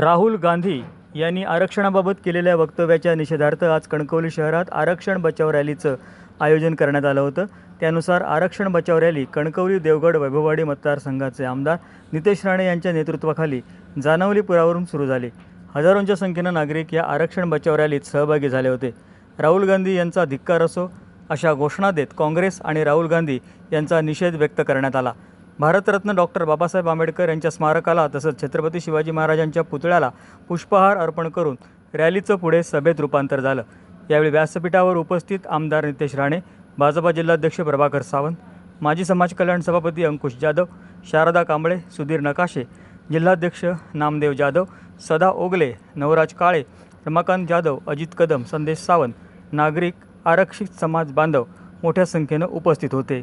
राहुल गांधी यांनी आरक्षणाबाबत केलेल्या वक्तव्याच्या निषेधार्थ आज कणकवली शहरात आरक्षण बचाव रॅलीचं आयोजन करण्यात आलं होतं. त्यानुसार आरक्षण बचाव रॅली कणकवली देवगड वैभववाडी मतदारसंघाचे आमदार नितेश राणे यांच्या नेतृत्वाखाली जानवलीपुरावरून सुरू झाली. हजारोंच्या संख्येनं नागरिक या आरक्षण बचाव रॅलीत सहभागी झाले होते. राहुल गांधी यांचा धिक्कार असो अशा घोषणा देत काँग्रेस आणि राहुल गांधी यांचा निषेध व्यक्त करण्यात आला. भारतरत्न डॉक्टर बाबासाहेब आंबेडकर यांच्या स्मारकाला तसंच छत्रपती शिवाजी महाराजांच्या पुतळ्याला पुष्पहार अर्पण करून रॅलीचं पुढे सभेत रूपांतर झालं. यावेळी व्यासपीठावर उपस्थित आमदार नितेश राणे भाजपा जिल्हाध्यक्ष प्रभाकर सावंत माजी समाज कल्याण सभापती अंकुश जाधव शारदा कांबळे सुधीर नकाशे जिल्हाध्यक्ष नामदेव जाधव सदा ओगले नवराज काळे रमाकांत जाधव अजित कदम संदेश सावंत नागरिक आरक्षित समाज बांधव मोठ्या संख्येनं उपस्थित होते.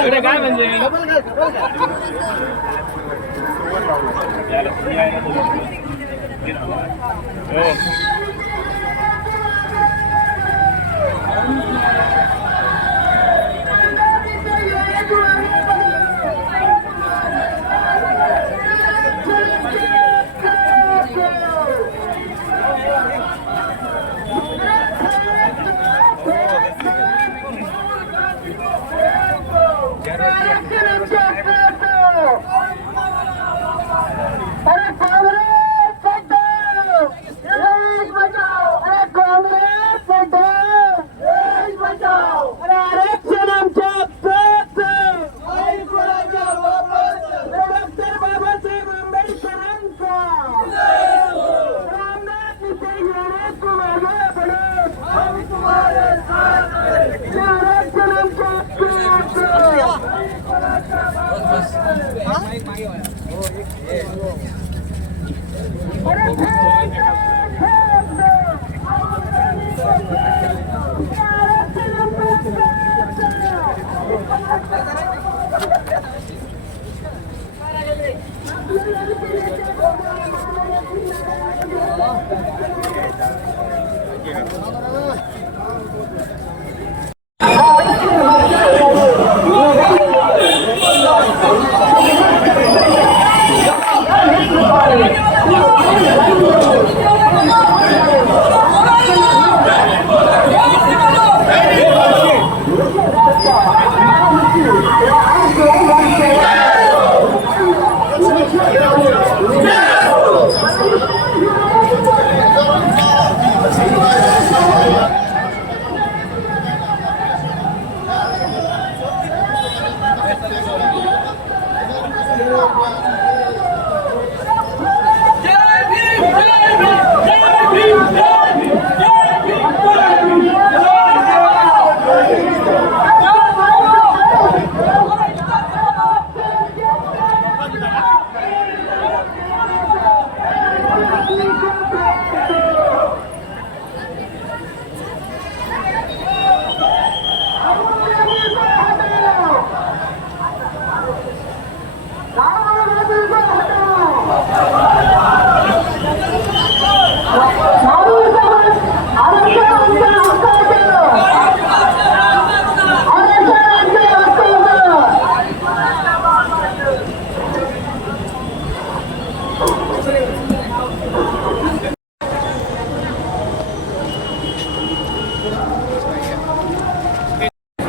इकडे काय म्हणजे हो હા?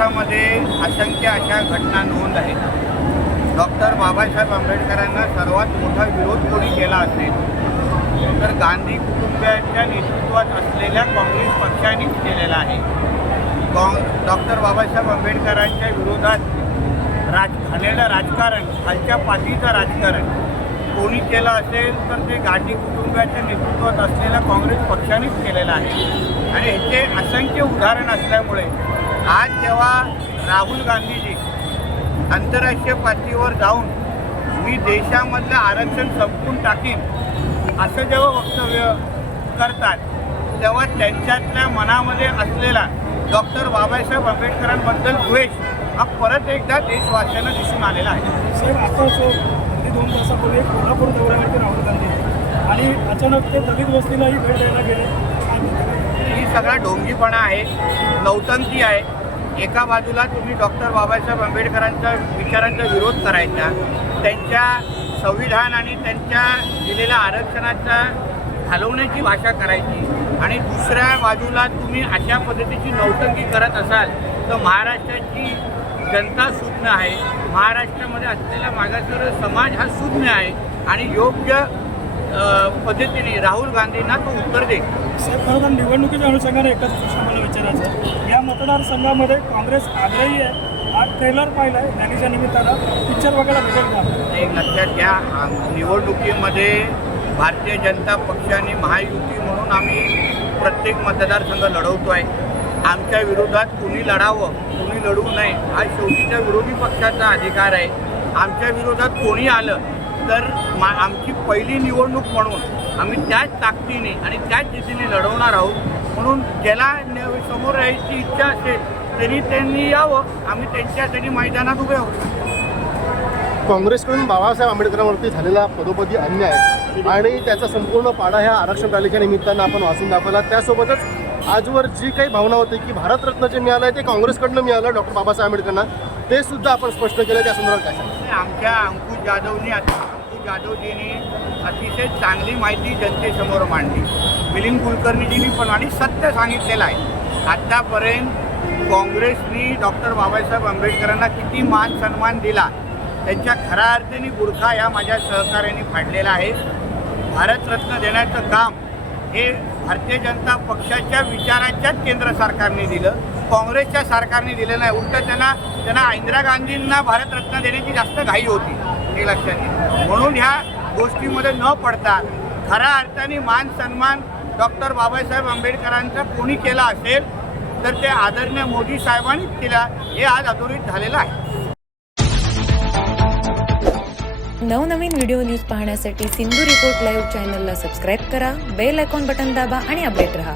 महाराष्ट्रामध्ये असंख्य अशा घटना नोंद आहेत. डॉक्टर बाबासाहेब आंबेडकरांना सर्वात मोठा विरोध कोणी केला असेल? तर गांधी कुटुंबियांच्या नेतृत्वात असलेल्या काँग्रेस पक्षानेच केलेला आहे. काँग डॉक्टर बाबासाहेब आंबेडकरांच्या विरोधात राज झालेलं राजकारण खालच्या पातळीचं राजकारण कोणी केलं असेल तर ते गांधी कुटुंबाच्या नेतृत्वात असलेल्या काँग्रेस पक्षानेच केलेलं आहे. आणि ह्याचे असंख्य उदाहरण असल्यामुळे आज जेव्हा राहुल गांधीजी आंतरराष्ट्रीय पातळीवर जाऊन मी देशामधलं आरक्षण संपवून टाकीन असं जेव्हा वक्तव्य करतात तेव्हा त्यांच्यातल्या मनामध्ये असलेला डॉक्टर बाबासाहेब आंबेडकरांबद्दल द्वेष हा परत एकदा देशवासियांना दिसून आलेला आहे. साहेब आताच अगदी दोन तासापूर्वी कोल्हापूर दौऱ्यावरती राहुल गांधी आणि अचानक ते दलित वस्तीलाही भेट द्यायला गेले. ही सगळा ढोंगीपणा आहे नौटंकी आहे. एका बाजूला तुम्ही डॉक्टर बाबासाहेब आंबेडकरांच्या विचारांचा विरोध करायचा त्यांच्या संविधान आणि त्यांच्या दिलेल्या आरक्षणाचा घालवण्याची भाषा करायची आणि दुसऱ्या बाजूला तुम्ही अशा पद्धतीची नौटंकी करत असाल तर महाराष्ट्राची जनता सुज्ञ आहे. महाराष्ट्रामध्ये असलेला मागासवर्ग समाज हा सुज्ञ आहे आणि योग्य पद्धतीने राहुल गांधींना तो उत्तर देईल. साहेब खरं निवडणुकीच्या अनुषंगाने एकच मतदारसंघाचं या मतदारसंघामध्ये काँग्रेस आग्रही आहे. हा ट्रेलर पाहिला आहे रॅलीच्या निमित्तानं. पिक्चर बघायला भेटेल का? एक लक्षात घ्या निवडणुकीमध्ये भारतीय जनता पक्षाने महायुती म्हणून आम्ही प्रत्येक मतदारसंघ लढवतो आहे. आमच्या विरोधात कुणी लढावं कुणी लढू नये हा शेवटीच्या विरोधी पक्षाचा अधिकार आहे. आमच्या विरोधात कोणी आलं तर मा आमची पहिली निवडणूक म्हणून आम्ही त्याच ताकदीने आणि त्याच जिद्दीने लढवणार आहोत. म्हणून ज्याला समोर राहायची इच्छा असेल तरी त्यांनी यावं. आम्ही त्यांच्यासाठी मैदानात उभे आहोत. काँग्रेसकडून बाबासाहेब आंबेडकरांवरती झालेला पदोपदी अन्याय आणि त्याचा संपूर्ण पाडा ह्या आरक्षण रॅलीच्या निमित्तानं आपण वाचून दाखवला. त्यासोबतच आजवर जी काही भावना होती की भारतरत्न जे मिळालं आहे ते काँग्रेसकडनं मिळालं डॉक्टर बाबासाहेब आंबेडकरांना. ते सुद्धा आपण स्पष्ट केलं. त्या संदर्भात काय? आमच्या अंकुश जाधवनी अंकुश जाधवजींनी अतिशय चांगली माहिती जनतेसमोर मांडली. मिलिंद कुलकर्णीजींनी पण आणि सत्य सांगितलेलं आहे. आत्तापर्यंत काँग्रेसनी डॉक्टर बाबासाहेब आंबेडकरांना किती मान सन्मान दिला त्यांच्या खऱ्या अर्थाने गुरखा या माझ्या सहकार्याने फाडलेला आहे. भारतरत्न देण्याचं काम हे भारतीय जनता पक्षाच्या विचाराच्याच केंद्र सरकारने दिलं काँग्रेसच्या सरकारने दिलं नाही. उलट त्यांना त्यांना इंदिरा गांधींना भारतरत्न देण्याची जास्त घाई होती. हे लक्षात म्हणून ह्या गोष्टीमध्ये न पडता खऱ्या अर्थाने मान सन्मान डॉक्टर बाबासाहेब आंबेडकरांचा कोणी केला असेल तर ते आदरणीय मोदी साहेबांनीच केला हे आज अधोरित झालेलं आहे. नवनवीन व्हिडिओ न्यूज पाहण्यासाठी सिंधू रिपोर्ट लाईव्ह चॅनलला सबस्क्राईब करा बेल आयकॉन बटन दाबा आणि अपडेट रहा.